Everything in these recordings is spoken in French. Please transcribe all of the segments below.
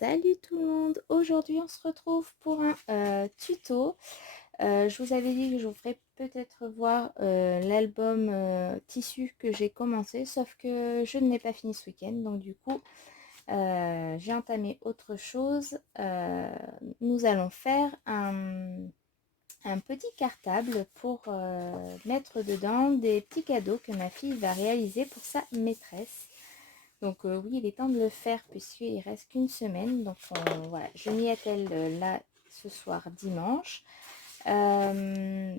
Salut tout le monde! Aujourd'hui on se retrouve pour un tuto. Je vous avais dit que je vous ferais peut-être voir l'album tissu que j'ai commencé, sauf que je ne l'ai pas fini ce week-end, donc du coup j'ai entamé autre chose. Nous allons faire un petit cartable pour mettre dedans des petits cadeaux que ma fille va réaliser pour sa maîtresse. Donc oui, il est temps de le faire puisqu'il reste qu'une semaine. Donc voilà, je m'y attelle là ce soir dimanche. Je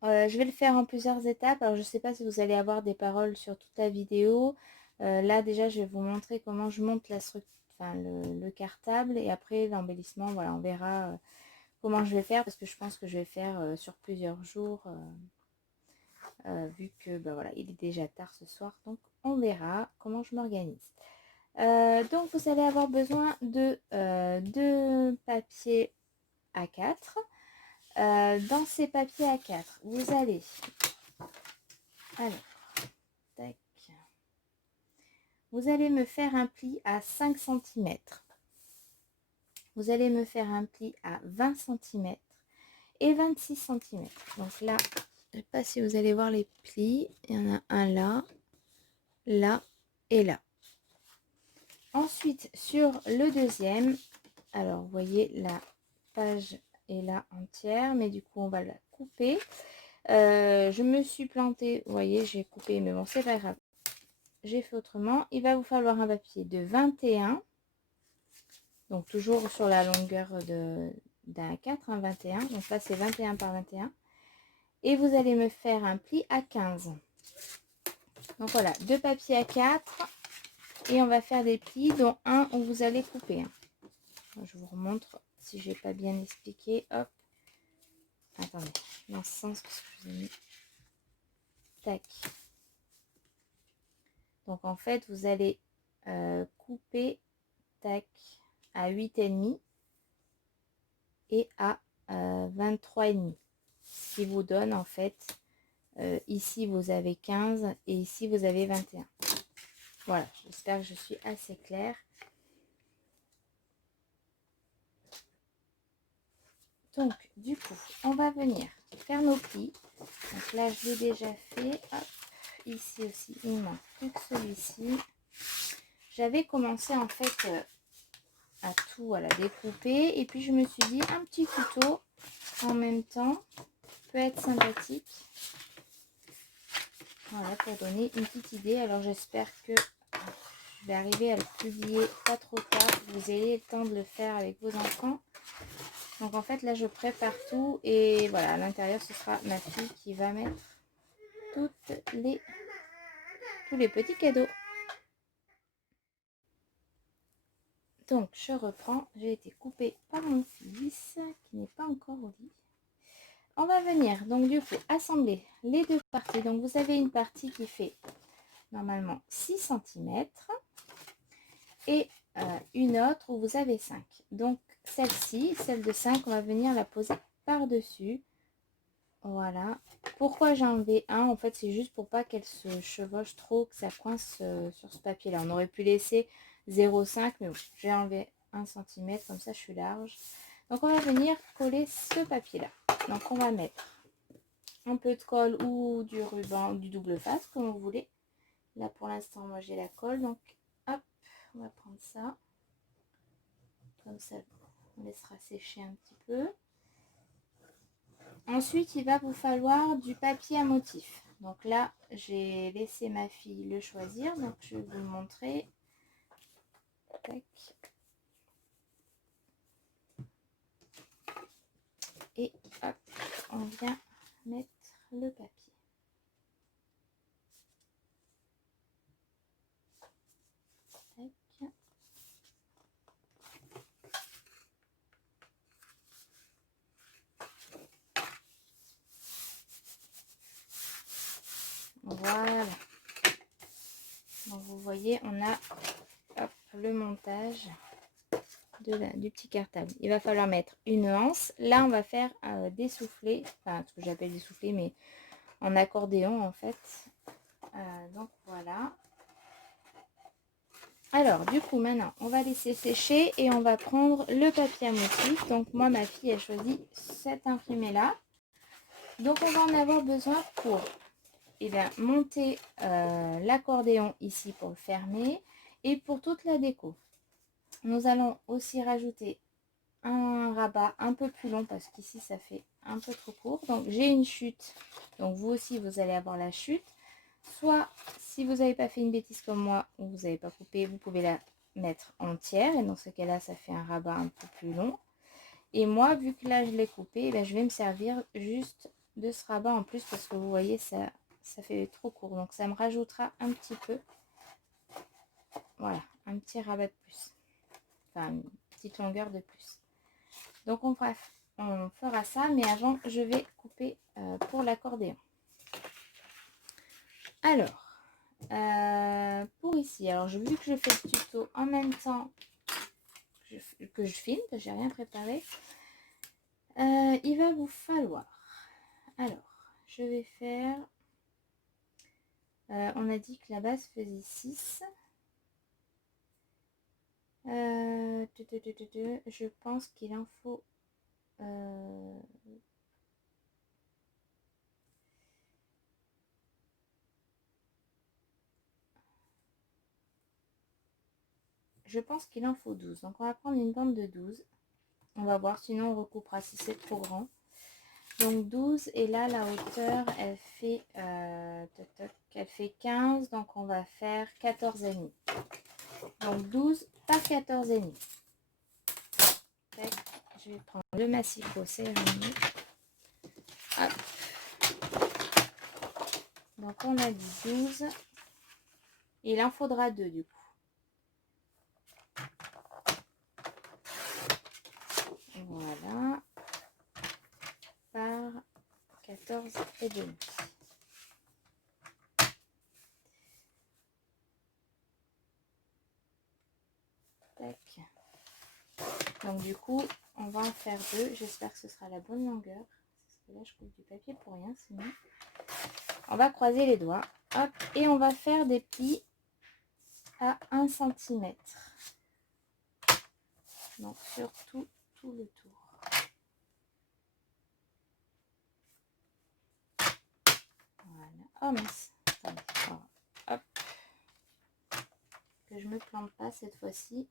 vais le faire en plusieurs étapes. Alors je ne sais pas si vous allez avoir des paroles sur toute la vidéo. Là déjà, je vais vous montrer comment je monte la structure, enfin, le cartable. Et après l'embellissement, voilà, on verra comment je vais faire parce que je pense que je vais faire sur plusieurs jours. Vu que bah voilà, il est déjà tard ce soir, donc on verra comment je m'organise. Donc vous allez avoir besoin de deux papiers A4. Dans ces papiers A4, vous allez, alors, tac, vous allez me faire un pli à 5 cm. Vous allez me faire un pli à 20 cm et 26 cm. Donc là, je ne sais pas si vous allez voir les plis. Il y en a un là, là et là. Ensuite, sur le deuxième, alors vous voyez la page est là entière, mais du coup on va la couper. Je me suis plantée, vous voyez, j'ai coupé, mais bon, c'est pas grave. J'ai fait autrement. Il va vous falloir un papier de 21, donc toujours sur la longueur d'un 4, 21. Donc là, c'est 21 par 21. Et vous allez me faire un pli à 15. Donc voilà, deux papiers à 4. Et on va faire des plis, dont un où vous allez couper. Je vous remontre si j'ai pas bien expliqué. Hop. Attendez, dans ce sens parce que je vous ai mis. Tac. Donc en fait, vous allez couper tac à 8,5 et à 23,5. Ce qui vous donne en fait, ici vous avez 15 et ici vous avez 21. Voilà, j'espère que je suis assez claire. Donc, du coup, on va venir faire nos plis. Donc là, je l'ai déjà fait. Hop, ici aussi, il ne manque plus que celui-ci. J'avais commencé en fait à tout découper. Et puis, je me suis dit, un petit couteau en même temps peut être sympathique. Voilà, pour donner une petite idée. Alors, j'espère que je vais arriver à le publier pas trop tard. Vous ayez le temps de le faire avec vos enfants. Donc en fait là je prépare tout et voilà, à l'intérieur ce sera ma fille qui va mettre tous les petits cadeaux. Donc je reprends, j'ai été coupée par mon fils qui n'est pas encore au lit. On va venir donc du coup assembler les deux parties. Donc vous avez une partie qui fait normalement 6 cm et une autre où vous avez 5. Donc celle-ci, celle de 5, on va venir la poser par-dessus. Voilà. Pourquoi j'ai enlevé un? En fait, c'est juste pour pas qu'elle se chevauche trop, que ça coince sur ce papier-là. On aurait pu laisser 0,5, mais bon, j'ai enlevé 1 cm, comme ça je suis large. Donc, on va venir coller ce papier-là. Donc, on va mettre un peu de colle ou du ruban, du double face, comme vous voulez. Là, pour l'instant, moi, j'ai la colle. Donc, hop, on va prendre ça. Comme ça, on laissera sécher un petit peu. Ensuite, il va vous falloir du papier à motif. Donc là, j'ai laissé ma fille le choisir. Donc, je vais vous le montrer. Tac. Et hop, on vient mettre le papier. Tac. Voilà. Donc, vous voyez, on a hop, le montage du petit cartable. Il va falloir mettre une anse. Là, on va faire des soufflets. Enfin, ce que j'appelle des soufflets, mais en accordéon, en fait. Donc, voilà. Alors, du coup, maintenant, on va laisser sécher et on va prendre le papier à motif. Donc, moi, ma fille, a choisi cet imprimé-là. Donc, on va en avoir besoin pour monter l'accordéon ici pour le fermer et pour toute la déco. Nous allons aussi rajouter un rabat un peu plus long parce qu'ici, ça fait un peu trop court. Donc, j'ai une chute. Donc, vous aussi, vous allez avoir la chute. Soit, si vous n'avez pas fait une bêtise comme moi, ou vous n'avez pas coupé, vous pouvez la mettre entière. Et dans ce cas-là, ça fait un rabat un peu plus long. Et moi, vu que là, je l'ai coupé, je vais me servir juste de ce rabat en plus. Parce que vous voyez, ça fait trop court. Donc, ça me rajoutera un petit peu. Voilà, un petit rabat de plus. Enfin, une petite longueur de plus. Donc, on fera ça. Mais avant, je vais couper pour l'accordéon. Alors, pour ici, alors vu que je fais le tuto en même temps que je filme, parce que j'ai rien préparé, il va vous falloir, alors, je vais faire, on a dit que la base faisait 6, je pense qu'il en faut, je pense qu'il en faut 12, donc on va prendre une bande de 12, on va voir, sinon on recoupera si c'est trop grand. Donc 12 et là la hauteur elle fait 15, donc on va faire 14 et demi. Donc 12 par 14 et demi. Je vais prendre le massifo céramique. Hop. Donc on a dit 12. Il en faudra 2 du coup. Voilà. Par 14 et demi. Tac. Donc du coup, on va en faire 2. J'espère que ce sera la bonne longueur. Parce que là, je coupe du papier pour rien, sinon. On va croiser les doigts. Hop. Et on va faire des plis à 1 cm. Donc sur tout le tour. Voilà. Oh mince. Attendez. Hop. Que je me plante pas cette fois-ci.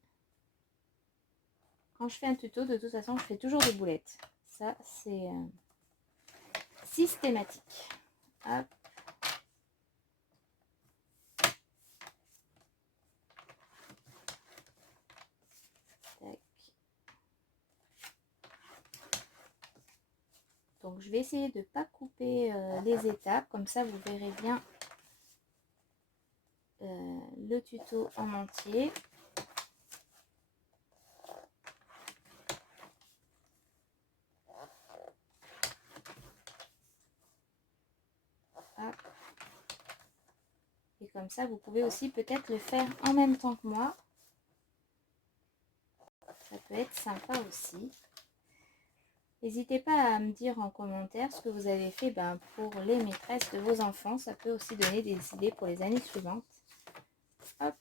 Quand je fais un tuto, de toute façon, je fais toujours des boulettes. Ça, c'est systématique. Hop. Tac. Donc, je vais essayer de ne pas couper les étapes. Comme ça, vous verrez bien le tuto en entier. Hop. Et comme ça, vous pouvez aussi peut-être le faire en même temps que moi. Ça peut être sympa aussi. N'hésitez pas à me dire en commentaire ce que vous avez fait pour les maîtresses de vos enfants. Ça peut aussi donner des idées pour les années suivantes. Hop,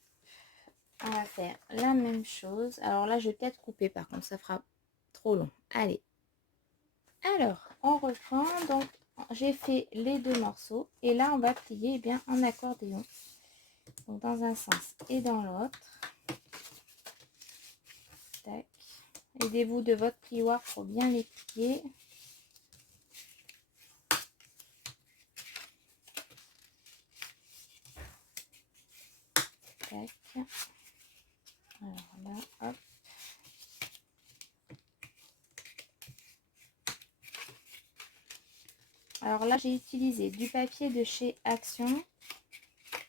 on va faire la même chose. Alors là, je vais peut-être couper par contre, ça fera trop long. Allez. Alors, on reprend. Donc, j'ai fait les 2 morceaux. Et là, on va plier en accordéon. Donc, dans un sens et dans l'autre. Tac. Aidez-vous de votre plioir pour bien les plier. Tac. Alors là, hop. Alors là, j'ai utilisé du papier de chez Action.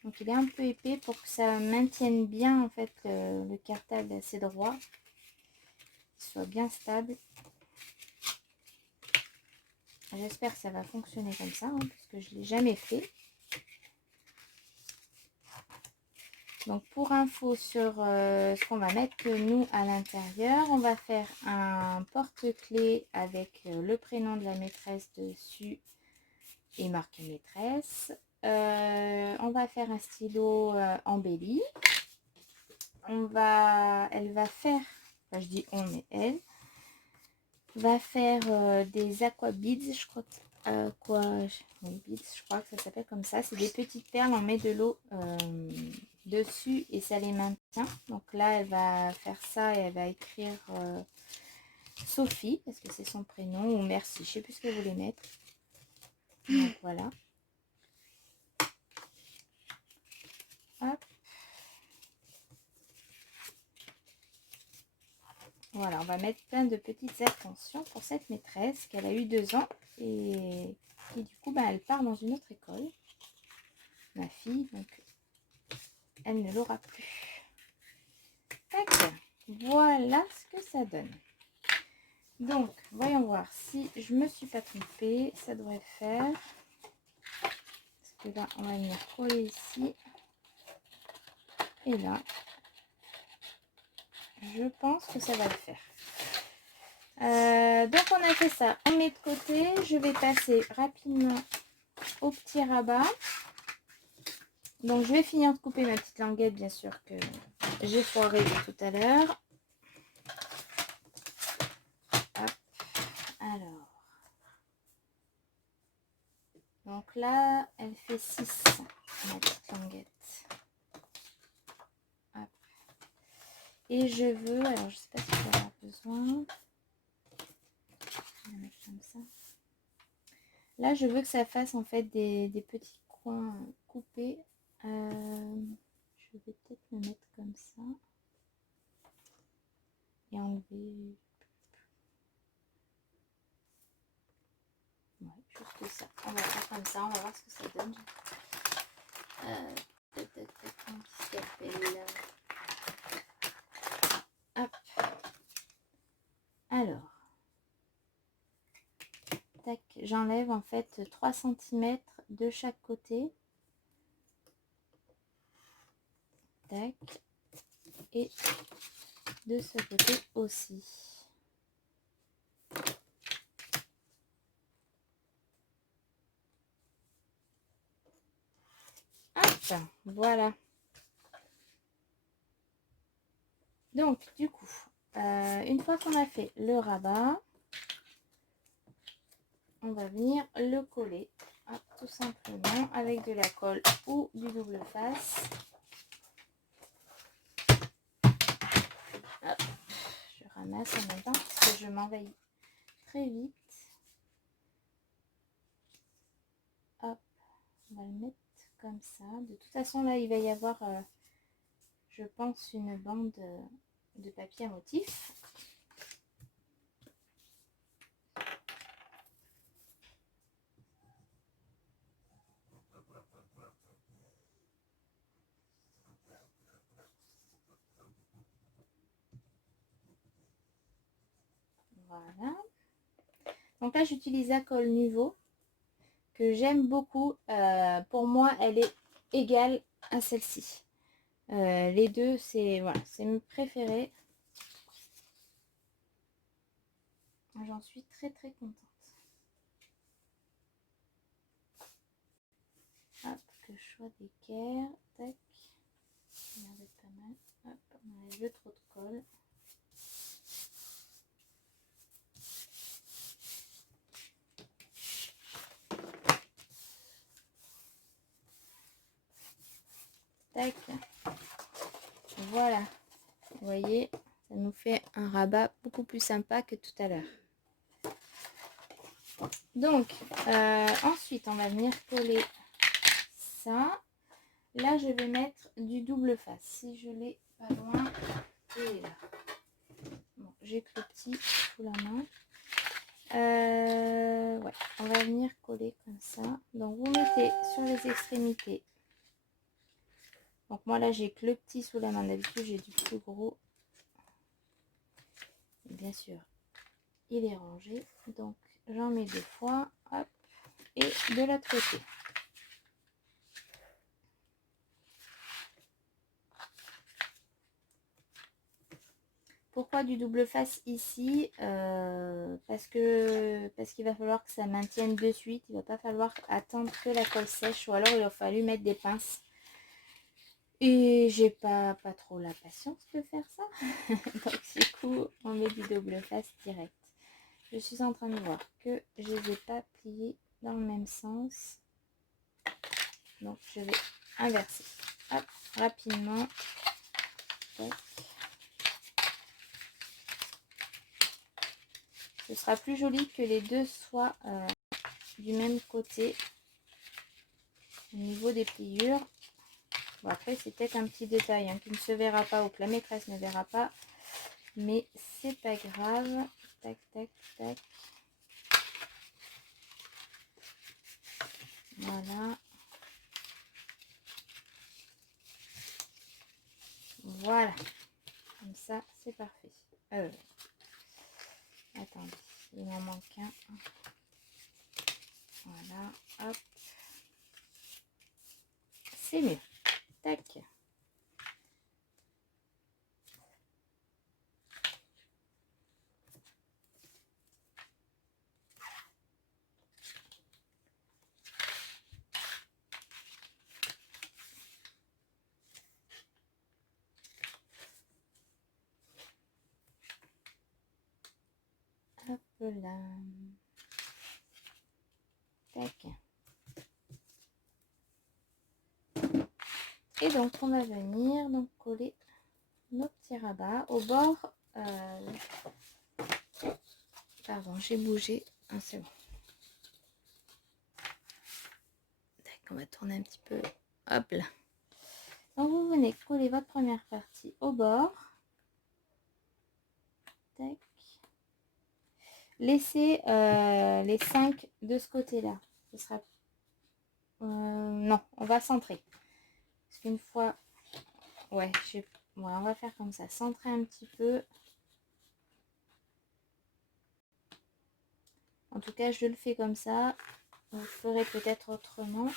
Donc il est un peu épais pour que ça maintienne bien en fait le cartable assez droit. Qu'il soit bien stable. J'espère que ça va fonctionner comme ça, parce que je ne l'ai jamais fait. Donc pour info sur ce qu'on va mettre nous à l'intérieur, on va faire un porte-clés avec le prénom de la maîtresse dessus et marqué maîtresse. On va faire un stylo embelli. elle va faire, enfin je dis on, mais elle va faire des aqua beads, je crois. Oui, beads, je crois que ça s'appelle comme ça. C'est des petites perles, on met de l'eau dessus et ça les maintient. Donc là, elle va faire ça et elle va écrire Sophie, parce que c'est son prénom, ou merci, je sais plus ce qu'elle voulait mettre. Donc voilà. Hop. Voilà, on va mettre plein de petites attentions pour cette maîtresse qu'elle a eu 2 ans et qui du coup, bah, elle part dans une autre école. Ma fille, donc elle ne l'aura plus. Tac. Voilà ce que ça donne. Donc, voyons voir si je me suis pas trompée. Ça devrait faire. Parce que là, on va venir coller ici. Et là, je pense que ça va le faire. Donc on a fait ça, on met de côté. Je vais passer rapidement au petit rabat. Donc je vais finir de couper ma petite languette, bien sûr, que j'ai foiré tout à l'heure. Alors, donc là elle fait 6, ma petite languette. Hop. Et je veux, alors je sais pas si j'en ai besoin. Je vais la mettre comme ça. Là je veux que ça fasse en fait des petits coins coupés. Je vais peut-être le mettre comme ça. Et enlever. Ouais, juste ça. On va faire comme ça, on va voir ce que ça donne. Comment il s'appelle? Hop. Alors. Tac, j'enlève en fait 3 cm de chaque côté. Tac. Et de ce côté aussi. Hop, voilà. Donc, du coup, une fois qu'on a fait le rabat, on va venir le coller, hop, tout simplement, avec de la colle ou du double face. Hop, je ramasse en même temps parce que je m'envahis très vite. Hop, on va le mettre comme ça. De toute façon, là, il va y avoir, je pense, une bande de papier à motif. Voilà. Donc là, j'utilise la colle Nuvo que j'aime beaucoup. Pour moi, elle est égale à celle-ci. Les deux, c'est voilà, c'est mes préférés. J'en suis très très contente. Hop, le choix d'équerre. Tac. Regardez, pas mal. Hop, on enlève le trop de colle. Tac. Voilà. Vous voyez, ça nous fait un rabat beaucoup plus sympa que tout à l'heure. Donc, ensuite, on va venir coller ça. Là, je vais mettre du double face. Si je l'ai pas loin, il est là. Bon, j'ai que le petit sous la main. Ouais, on va venir coller comme ça. Donc, vous mettez sur les extrémités. Donc, moi, là, j'ai que le petit sous la main. D'habitude, j'ai du plus gros. Bien sûr, il est rangé. Donc, j'en mets 2 fois. Hop. Et de l'autre côté. Pourquoi du double face ici? Parce qu'il va falloir que ça maintienne de suite. Il va pas falloir attendre que la colle sèche, ou alors il va falloir mettre des pinces. Et j'ai pas trop la patience de faire ça. Donc du coup, on met du double face direct. Je suis en train de voir que je ne les ai pas pliés dans le même sens. Donc je vais inverser. Hop, rapidement. Tac. Ce sera plus joli que les deux soient du même côté. Au niveau des pliures. Bon, après, c'est peut-être un petit détail hein, qui ne se verra pas ou que la maîtresse ne verra pas. Mais c'est pas grave. Tac, tac, tac. Voilà. Voilà. Comme ça, c'est parfait. Attendez, il m'en manque un. Voilà, hop. C'est mieux. Tac. Hop là. Tac. Et donc, on va venir donc coller nos petits rabats au bord. Pardon, j'ai bougé. Ah, c'est bon. Tac, on va tourner un petit peu. Hop là. Donc, vous venez coller votre première partie au bord. Tac. Laissez les 5 de ce côté-là. Ce sera... non, on va centrer. Parce qu'une fois... Ouais, on va faire comme ça. Centrer un petit peu. En tout cas, je le fais comme ça. Vous ferez peut-être autrement.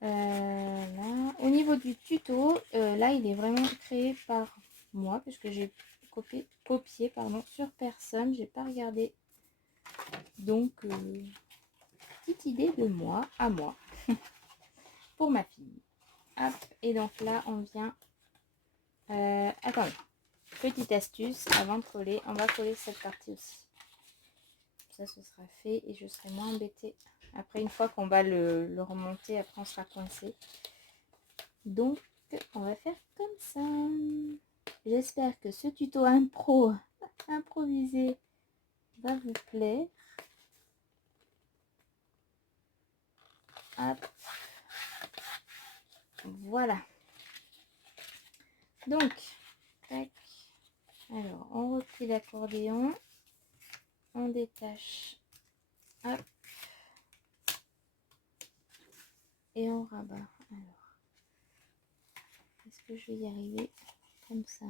Là. Au niveau du tuto, là, il est vraiment créé par moi. Puisque j'ai copié sur personne. J'ai pas regardé. Donc, petite idée de moi, à moi. Pour ma fille. Hop, et donc là, on vient... attendez. Petite astuce, avant de coller, on va coller cette partie aussi. Ça, ce sera fait et je serai moins embêtée. Après, une fois qu'on va le remonter, après on sera coincé. Donc, on va faire comme ça. J'espère que ce tuto improvisé va vous plaire. Hop. Voilà. Donc, tac. Alors, on replie l'accordéon. On détache. Hop. Et on rabat. Alors, est-ce que je vais y arriver comme ça?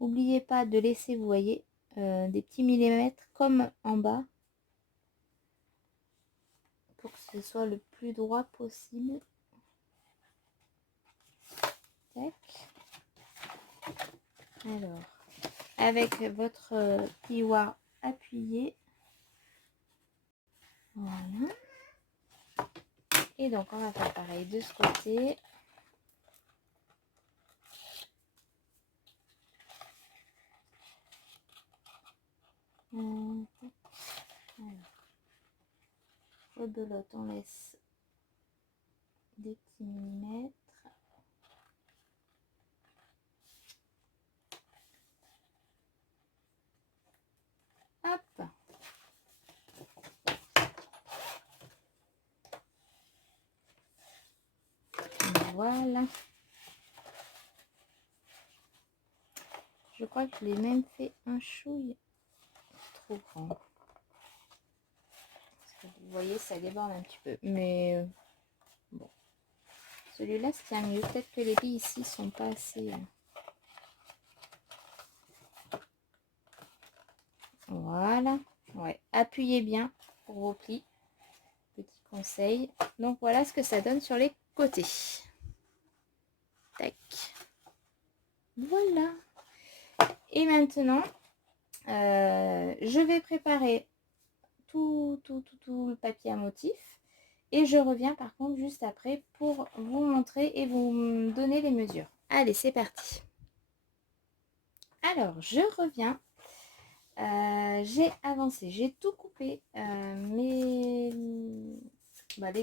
N'oubliez pas de laisser, vous voyez, des petits millimètres comme en bas. Pour que ce soit le plus droit possible. Tac. Alors, avec votre plioir appuyé. Voilà. Et donc, on va faire pareil de ce côté. Alors, rebelote, on laisse des petits millimètres. Hop. Voilà. Je crois que je l'ai même fait un chouille trop grand. Parce que vous voyez, ça déborde un petit peu. Mais bon. Celui-là se tient mieux. Peut-être que les billes ici sont pas assez... Voilà. Ouais. Appuyez bien pour vos plis. Petit conseil. Donc voilà ce que ça donne sur les côtés. Tac. Voilà. Et maintenant, Je vais préparer tout le papier à motif et je reviens par contre juste après pour vous montrer et vous donner les mesures. Allez, c'est parti. Alors, je reviens. J'ai avancé, j'ai tout coupé, les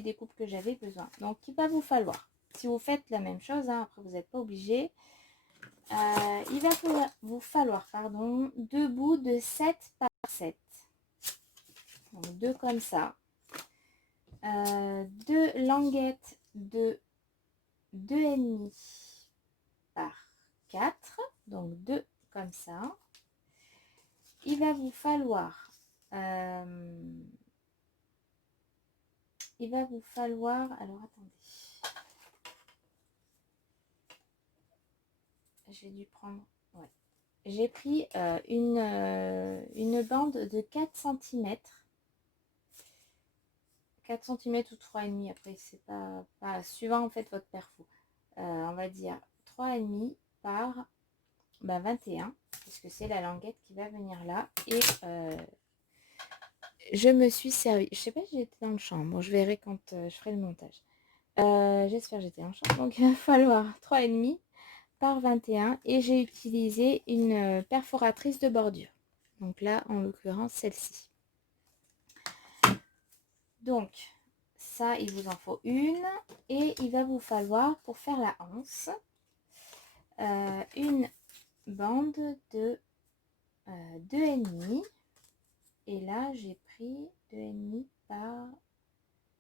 découpes que j'avais besoin. Donc, il va vous falloir, si vous faites la même chose, hein, après vous n'êtes pas obligé, il va vous falloir deux bouts de 7 par 7. Donc, deux comme ça. Deux languettes de 2,5 par 4. Donc, deux comme ça. Il va vous falloir alors attendez, j'ai dû prendre, ouais, j'ai pris une bande de 4 cm, 4 cm ou 3,5, après c'est pas suivant en fait votre perfo, on va dire 3,5 par 21, puisque c'est la languette qui va venir là, et je me suis servi, je sais pas si j'étais dans le champ, bon je verrai quand je ferai le montage. J'espère que j'étais en champ. Donc il va falloir 3,5 par 21 et j'ai utilisé une perforatrice de bordure. Donc là, en l'occurrence, celle-ci. Donc ça, il vous en faut une et il va vous falloir pour faire la anse une bande de 2,5 et là j'ai pris 2,5 par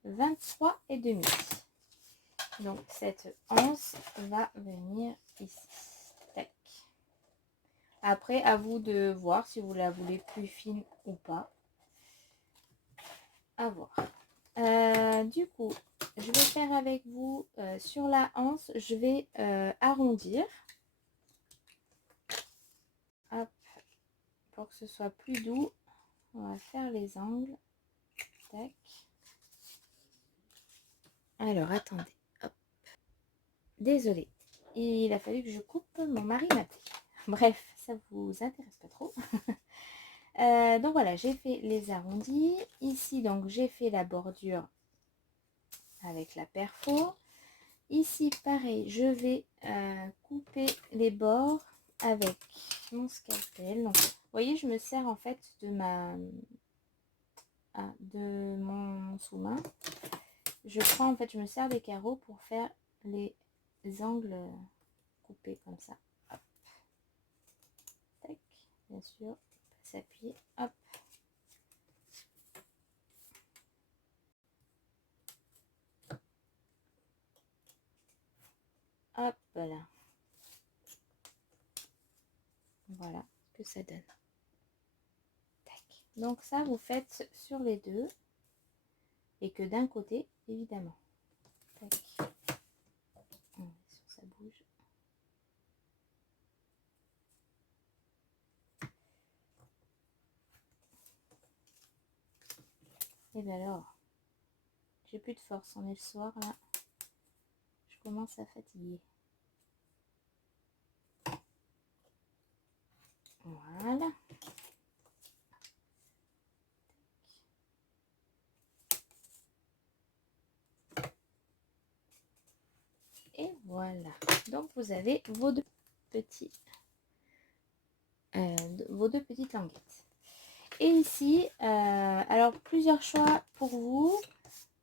23,5. Donc cette anse va venir ici. Tac. Après, à vous de voir si vous la voulez plus fine ou pas. À voir. Du coup, je vais faire avec vous sur la anse, je vais arrondir. Hop, pour que ce soit plus doux, on va faire les angles. Tac. Alors, attendez. Hop. Désolée, il a fallu que je coupe, mon mari m'appelle. Bref, ça vous intéresse pas trop. Donc voilà, j'ai fait les arrondis. Ici, donc, j'ai fait la bordure avec la perfo. Ici, pareil, je vais couper les bords avec mon scalpel. Donc, vous voyez, je me sers en fait de mon sous-main. Je prends en fait, je me sers des carreaux pour faire les angles coupés comme ça. Hop. Tac, bien sûr, s'appuyer. Hop. Hop là. Voilà ce que ça donne. Tac. Donc ça, vous faites sur les deux. Et que d'un côté, évidemment. Tac. Ça bouge. Et bien alors, j'ai plus de force. On est le soir là. Je commence à fatiguer. Voilà. Et voilà. Donc vous avez vos deux petites languettes. Et ici, alors plusieurs choix pour vous.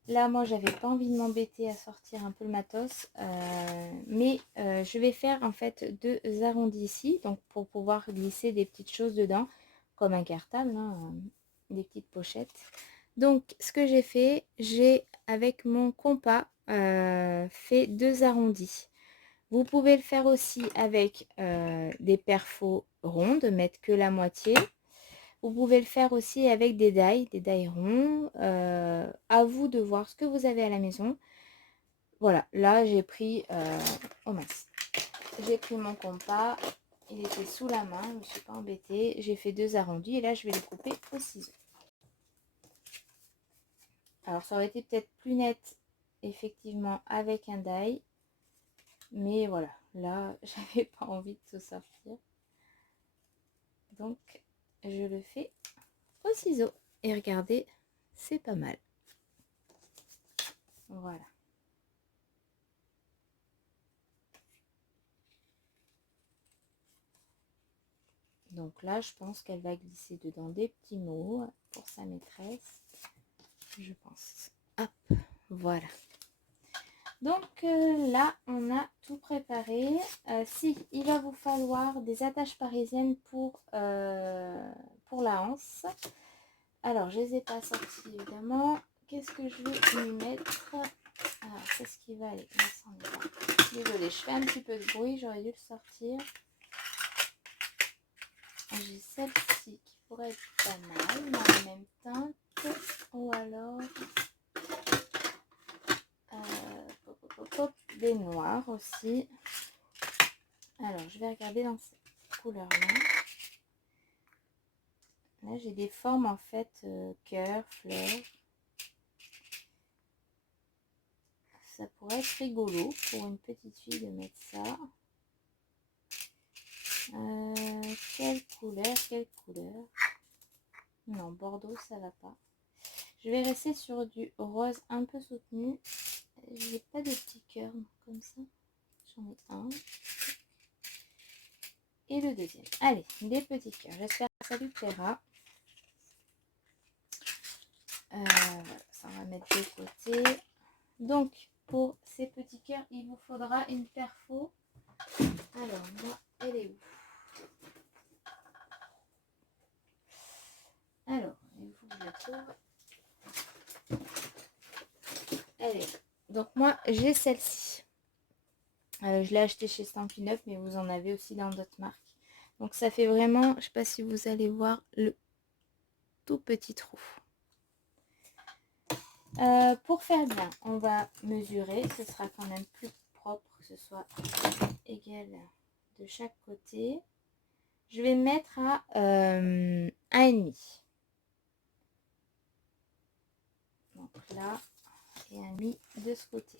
Là, moi, j'avais pas envie de m'embêter à sortir un peu le matos, mais je vais faire en fait deux arrondis ici, donc pour pouvoir glisser des petites choses dedans, comme un cartable, hein, des petites pochettes. Donc, ce que j'ai fait, j'ai avec mon compas fait deux arrondis. Vous pouvez le faire aussi avec des perfos rondes, mettre que la moitié. Vous pouvez le faire aussi avec des die ronds. À vous de voir ce que vous avez à la maison. Voilà, là j'ai pris... oh mince. J'ai pris mon compas. Il était sous la main, je ne me suis pas embêtée. J'ai fait deux arrondis et là je vais les couper au ciseau. Alors ça aurait été peut-être plus net, effectivement, avec un die. Mais voilà, là j'avais pas envie de tout sortir. Donc je le fais au ciseau. Et regardez, c'est pas mal. Voilà. Donc là, je pense qu'elle va glisser dedans des petits mots pour sa maîtresse. Je pense. Hop, voilà. Donc là, on a tout préparé. Si, il va vous falloir des attaches parisiennes pour la anse. Alors, je ne les ai pas sorties, évidemment. Qu'est-ce que je vais y mettre? Alors, qu'est-ce qui va aller? Désolée, je fais un petit peu de bruit, j'aurais dû le sortir. J'ai celle-ci qui pourrait être pas mal, dans la même teinte. Ou alors des noirs aussi. Alors, je vais regarder dans cette couleur-là. Là, j'ai des formes en fait cœur, fleur. Ça pourrait être rigolo pour une petite fille de mettre ça. Quelle couleur? Non, bordeaux, ça va pas. Je vais rester sur du rose un peu soutenu. J'ai pas de petits cœurs comme ça. J'en ai un. Et le deuxième. Allez, des petits cœurs. J'espère que ça lui plaira. Ça, on va mettre de côté. Donc, pour ces petits cœurs, il vous faudra une perfo. Alors, moi, elle est où? Alors, il faut que je la trouve. Elle est là. Donc, moi, j'ai celle-ci. Je l'ai achetée chez Stampin' Up, mais vous en avez aussi dans d'autres marques. Donc, ça fait vraiment, je ne sais pas si vous allez voir, le tout petit trou. Pour faire bien, on va mesurer. Ce sera quand même plus propre que ce soit égal de chaque côté. Je vais mettre à 1,5. Donc là, et 1,5 de ce côté.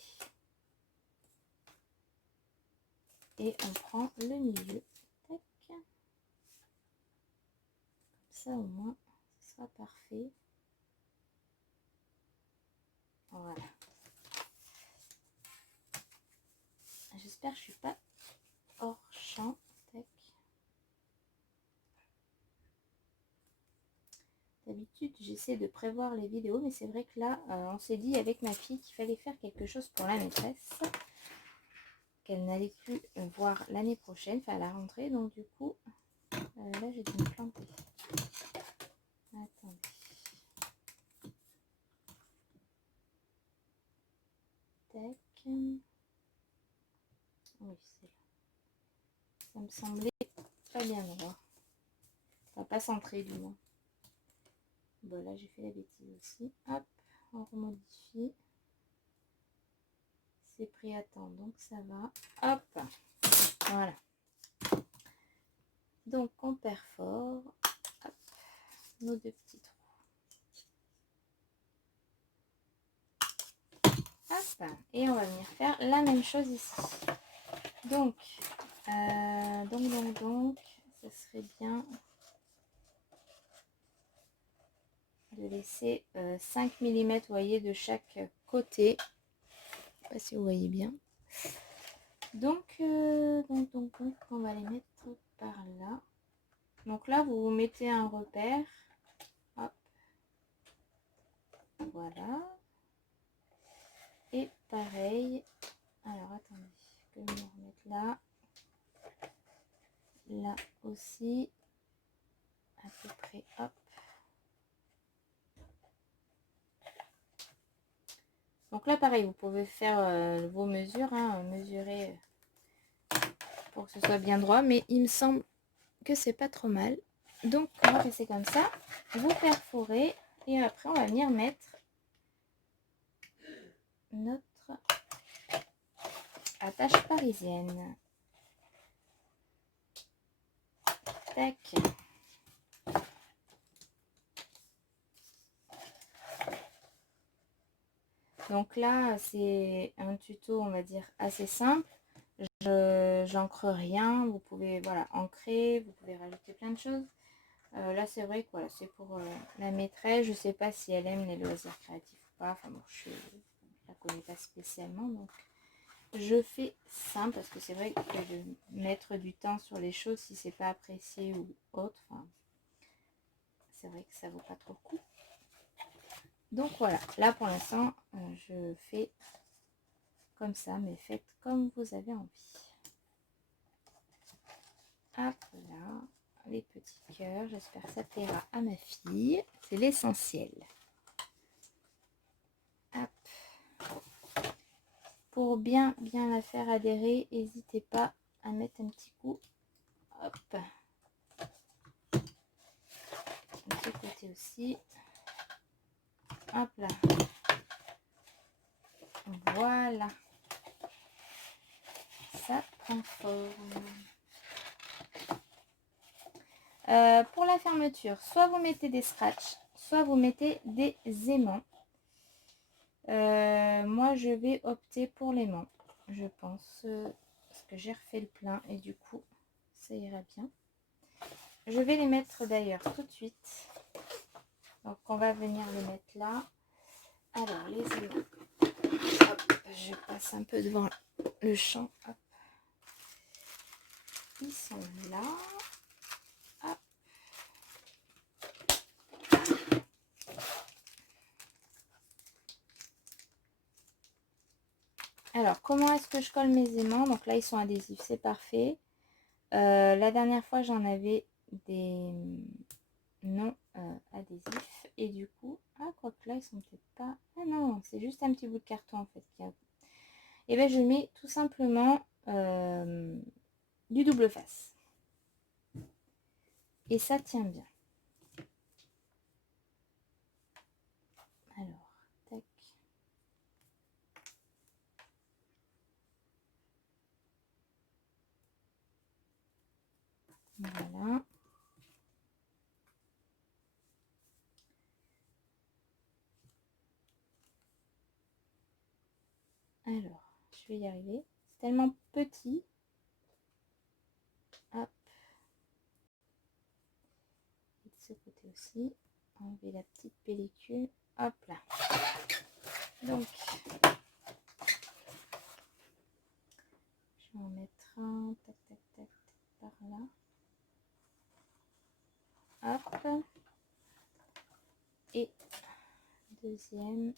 Et on prend le milieu. Tac. Comme ça au moins, ce sera parfait. Voilà. J'espère que je suis pas hors champ. Tac. D'habitude, j'essaie de prévoir les vidéos, mais c'est vrai que là, on s'est dit avec ma fille qu'il fallait faire quelque chose pour la maîtresse, qu'elle n'allait plus voir l'année prochaine, enfin à la rentrée. Donc du coup, là, j'ai dû me planter. Attendez. Tac. Oui, c'est là. Ça me semblait pas bien droit. Ça va pas centrer du moins. Bon, là, j'ai fait la bêtise aussi. Hop, on remodifie. C'est pris à temps, donc ça va. Hop, voilà. Donc, on perfore. Hop, nos deux petits trous. Hop, et on va venir faire la même chose ici. Donc, ça serait bien de laisser 5 mm, vous voyez, de chaque côté. Je ne sais pas si vous voyez bien. Donc, on va les mettre par là. Donc là, vous mettez un repère. Hop. Voilà. Et pareil. Alors, attendez. Je vais me remettre là. Là aussi. À peu près. Hop. Donc là, pareil, vous pouvez faire vos mesures. Mesurer pour que ce soit bien droit. Mais il me semble que c'est pas trop mal. Donc, on va passer comme ça. Vous perforez. Et après, on va venir mettre notre attache parisienne. Tac. Donc là, c'est un tuto, on va dire, assez simple. J'encre rien. Vous pouvez, voilà, ancrer. Vous pouvez rajouter plein de choses. Là, c'est vrai que voilà, c'est pour la maîtresse. Je sais pas si elle aime les loisirs créatifs ou pas. Enfin bon, je la connais pas spécialement. Donc, je fais simple parce que c'est vrai que de mettre du temps sur les choses, si c'est pas apprécié ou autre, enfin, c'est vrai que ça vaut pas trop le coup. Donc voilà, là pour l'instant, je fais comme ça, mais faites comme vous avez envie. Hop là, les petits cœurs, j'espère que ça plaira à ma fille, c'est l'essentiel. Hop. Pour bien la faire adhérer, n'hésitez pas à mettre un petit coup. Hop. De ce côté aussi. Hop là. Voilà. Ça prend forme. Pour la fermeture, soit vous mettez des scratchs, soit vous mettez des aimants. Moi, je vais opter pour l'aimant, je pense, parce que j'ai refait le plein et du coup, ça ira bien. Je vais les mettre d'ailleurs tout de suite. Donc, on va venir les mettre là. Alors, les aimants. Hop, je passe un peu devant le champ. Hop. Ils sont là. Hop. Alors, comment est-ce que je colle mes aimants? Donc là, ils sont adhésifs, c'est parfait. La dernière fois, j'en avais des non adhésifs. Et du coup, quoique là, ils sont peut-être pas... Ah non, c'est juste un petit bout de carton en fait. Et bien, je mets tout simplement du double face. Et ça tient bien. Alors, tac. Voilà. Alors, je vais y arriver. C'est tellement petit. Hop. Et de ce côté aussi. Enlever la petite pellicule. Hop là. Donc, je vais en mettre un. Tac, tac, tac, par là. Hop. Et deuxième.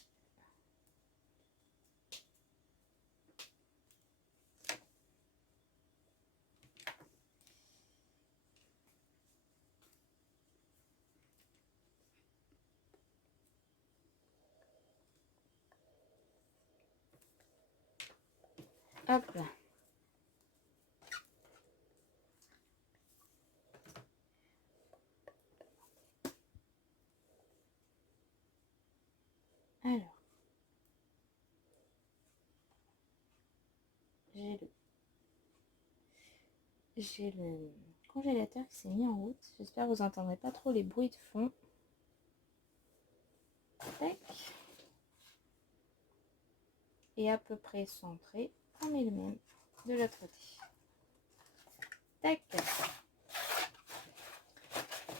Hop là. Alors, j'ai le congélateur qui s'est mis en route. J'espère que vous n'entendrez pas trop les bruits de fond. Tac. Et à peu près centré. On met le même de l'autre côté. Tac.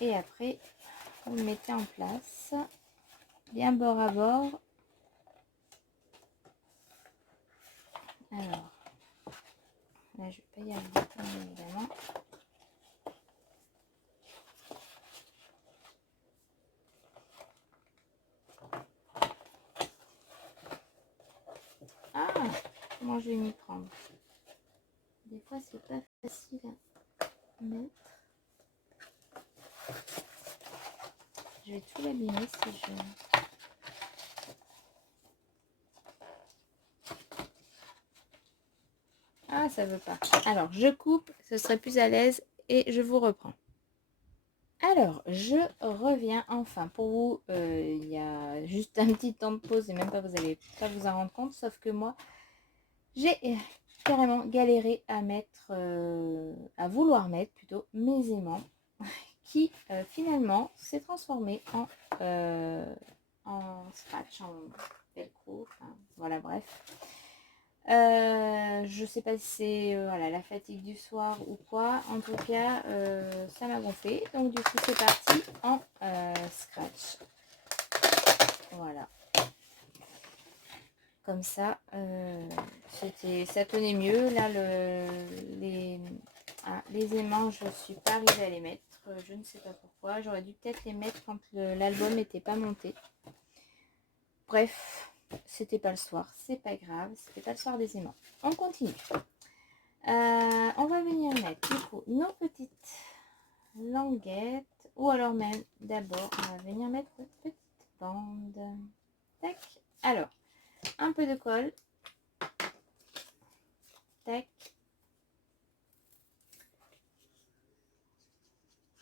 Et après, vous le mettez en place. Bien bord à bord. Alors, là, je vais pas y arriver, bien évidemment. Ah, comment je vais m'y prendre? Des fois, c'est pas facile à mettre. Je vais tout l'abîmer si je... Ah, ça veut pas. Alors, je coupe, ce serait plus à l'aise et je vous reprends. Alors, je reviens enfin. Pour vous, il y a juste un petit temps de pause et même pas, vous n'allez pas vous en rendre compte. Sauf que moi, j'ai carrément galéré à mettre, à vouloir mettre plutôt mes aimants qui finalement s'est transformé en scratch, en velcro, enfin, voilà, bref. Je sais pas si c'est voilà, la fatigue du soir ou quoi. En tout cas, ça m'a gonflé. Donc du coup, c'est parti en scratch. Voilà. Comme ça, ça tenait mieux. Là, les aimants, je suis pas arrivée à les mettre. Je ne sais pas pourquoi. J'aurais dû peut-être les mettre quand l'album n'était pas monté. Bref, c'était pas le soir. C'est pas grave. C'était pas le soir des aimants. On continue. On va venir mettre du coup nos petites languettes. Ou alors même, d'abord, on va venir mettre notre petite bande. Tac. Alors, un peu de colle. Tac.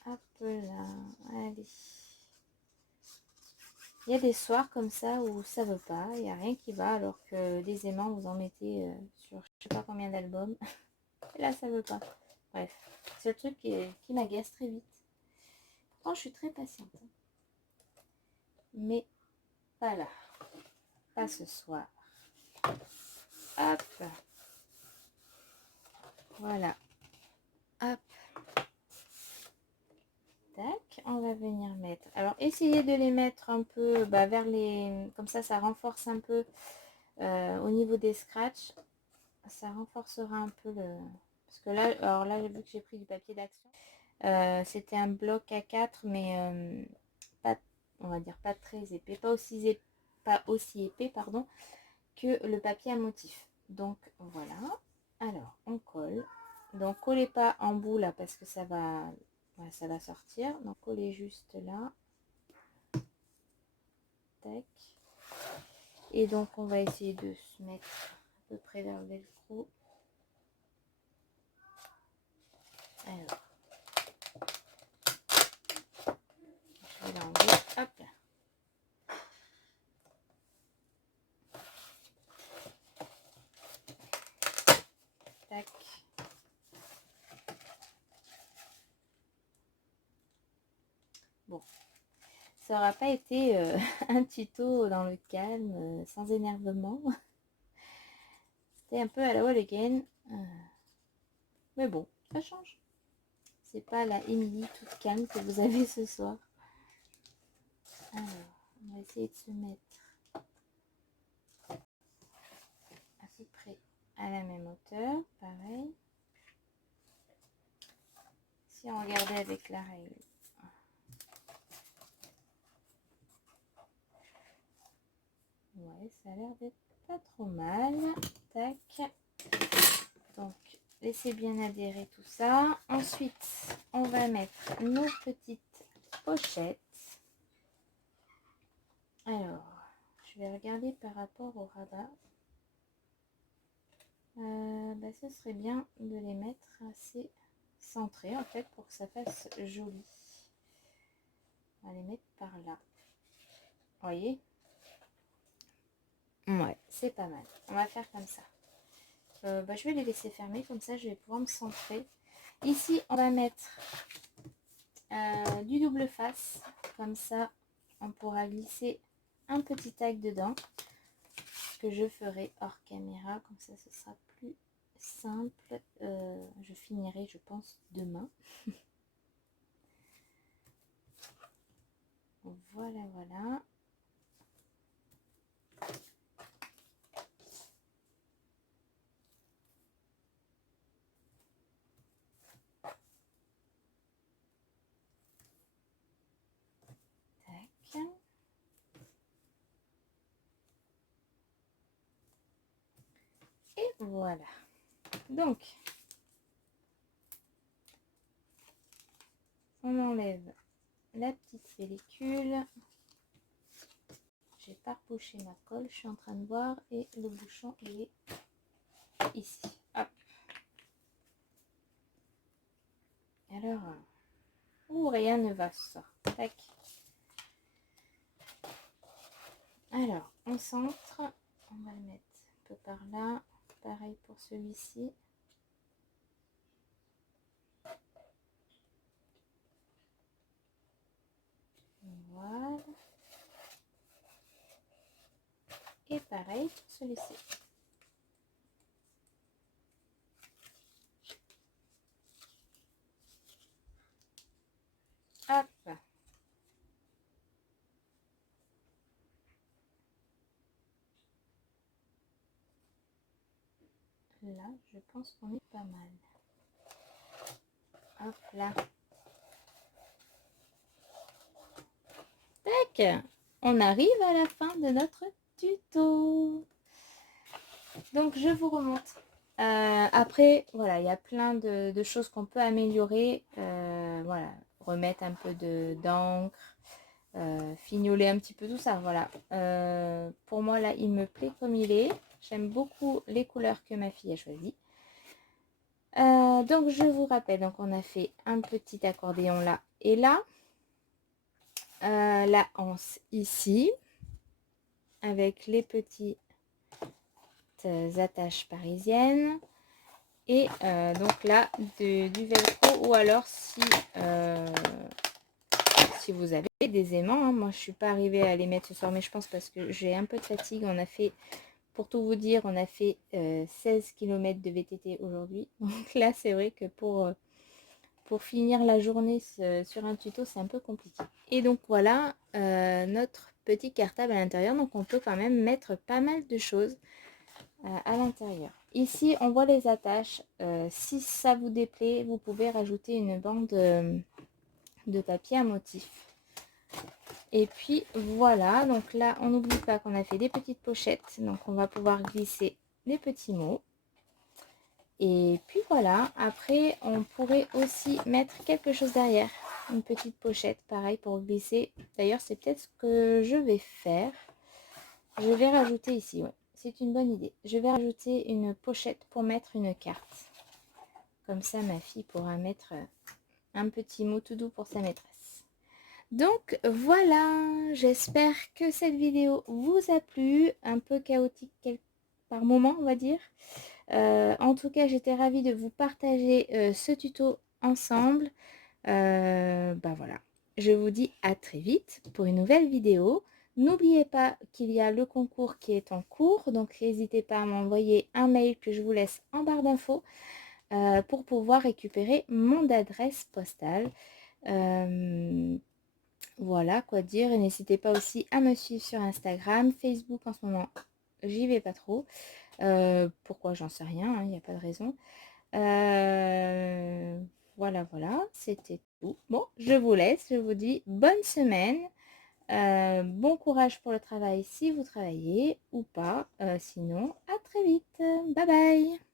Hop là. Allez. Il y a des soirs comme ça où ça veut pas. Il n'y a rien qui va. Alors que des aimants, vous en mettez sur je sais pas combien d'albums. Et là, ça veut pas. Bref. C'est le truc qui m'agace très vite. Pourtant, je suis très patiente. Mais pas là. Pas ce soir. Hop. Voilà. Hop. Tac. On va venir mettre. Alors, essayez de les mettre un peu vers les... Comme ça renforce un peu au niveau des scratchs. Ça renforcera un peu le... Parce que là, alors là, vu que j'ai pris du papier d'action, c'était un bloc A4, mais pas, on va dire pas très épais. Pas aussi épais, pardon, que le papier à motif. Donc, voilà. Alors, on colle. Donc, collez pas en bout là parce que ça va sortir. Donc, collez juste là. Tac. Et donc, on va essayer de se mettre à peu près vers le velcro. Alors, je vais l'enlever. Hop là. Tac. Bon. Ça n'aura pas été un tuto dans le calme, sans énervement. C'était un peu à la wall again. Mais bon, ça change. C'est pas la Emily toute calme que vous avez ce soir. Alors, on va essayer de se mettre à peu près à la même hauteur. Pareil. Si on regardait avec la règle. Ouais, ça a l'air d'être pas trop mal. Tac. Donc, laissez bien adhérer tout ça. Ensuite, on va mettre nos petites pochettes. Alors, je vais regarder par rapport au rabat. Ce serait bien de les mettre assez centrés en fait pour que ça fasse joli. On va les mettre par là. Vous voyez? Ouais, c'est pas mal. On va faire comme ça. Je vais les laisser fermer, comme ça je vais pouvoir me centrer. Ici, on va mettre du double face. Comme ça, on pourra glisser un petit tag dedans. Que je ferai hors caméra, comme ça ce sera plus simple. Je finirai, je pense, demain. Voilà, voilà. Tac. Et voilà. Donc, on enlève la petite pellicule. J'ai pas rebouché ma colle, je suis en train de voir, et le bouchon il est ici. Hop. Alors, rien ne va ça. Tac. Alors, on centre. On va le mettre un peu par là. Pareil pour celui-ci. Voilà. Et pareil pour celui-ci. là, je pense qu'on est pas mal. Hop là. Tac, on arrive à la fin de notre tuto. Donc, je vous remonte. Après, voilà, il y a plein de choses qu'on peut améliorer. Voilà, remettre un peu d'encre, fignoler un petit peu tout ça. Voilà. Pour moi, là, il me plaît comme il est. J'aime beaucoup les couleurs que ma fille a choisies. Donc, je vous rappelle, donc on a fait un petit accordéon là et là. La anse ici, avec les petites attaches parisiennes. Et donc là, du velcro, ou alors si vous avez des aimants, hein. Moi je suis pas arrivée à les mettre ce soir, mais je pense parce que j'ai un peu de fatigue. On a fait, pour tout vous dire, on a fait 16 km de VTT aujourd'hui. Donc là c'est vrai que pour finir la journée sur un tuto, c'est un peu compliqué. Et donc voilà notre petit cartable à l'intérieur. Donc on peut quand même mettre pas mal de choses à l'intérieur. Ici, on voit les attaches. Si ça vous déplaît, vous pouvez rajouter une bande de papier à motif. Et puis voilà, donc là, on n'oublie pas qu'on a fait des petites pochettes. Donc on va pouvoir glisser des petits mots. Et puis voilà, après, on pourrait aussi mettre quelque chose derrière. Une petite pochette, pareil, pour glisser. D'ailleurs, c'est peut-être ce que je vais faire. Je vais rajouter ici, ouais. C'est une bonne idée. Je vais rajouter une pochette pour mettre une carte. Comme ça, ma fille pourra mettre un petit mot tout doux pour sa maîtresse. Donc voilà, j'espère que cette vidéo vous a plu. Un peu chaotique par moment, on va dire. En tout cas, j'étais ravie de vous partager ce tuto ensemble. Bah voilà, je vous dis à très vite pour une nouvelle vidéo. N'oubliez pas qu'il y a le concours qui est en cours, donc n'hésitez pas à m'envoyer un mail que je vous laisse en barre d'infos pour pouvoir récupérer mon adresse postale. Voilà quoi dire, et n'hésitez pas aussi à me suivre sur Instagram, Facebook en ce moment, j'y vais pas trop. Pourquoi, j'en sais rien, il n'y a pas de raison. Voilà, voilà, c'était tout. Bon, je vous laisse, je vous dis bonne semaine. Bon courage pour le travail si vous travaillez ou pas. Sinon, à très vite. Bye bye.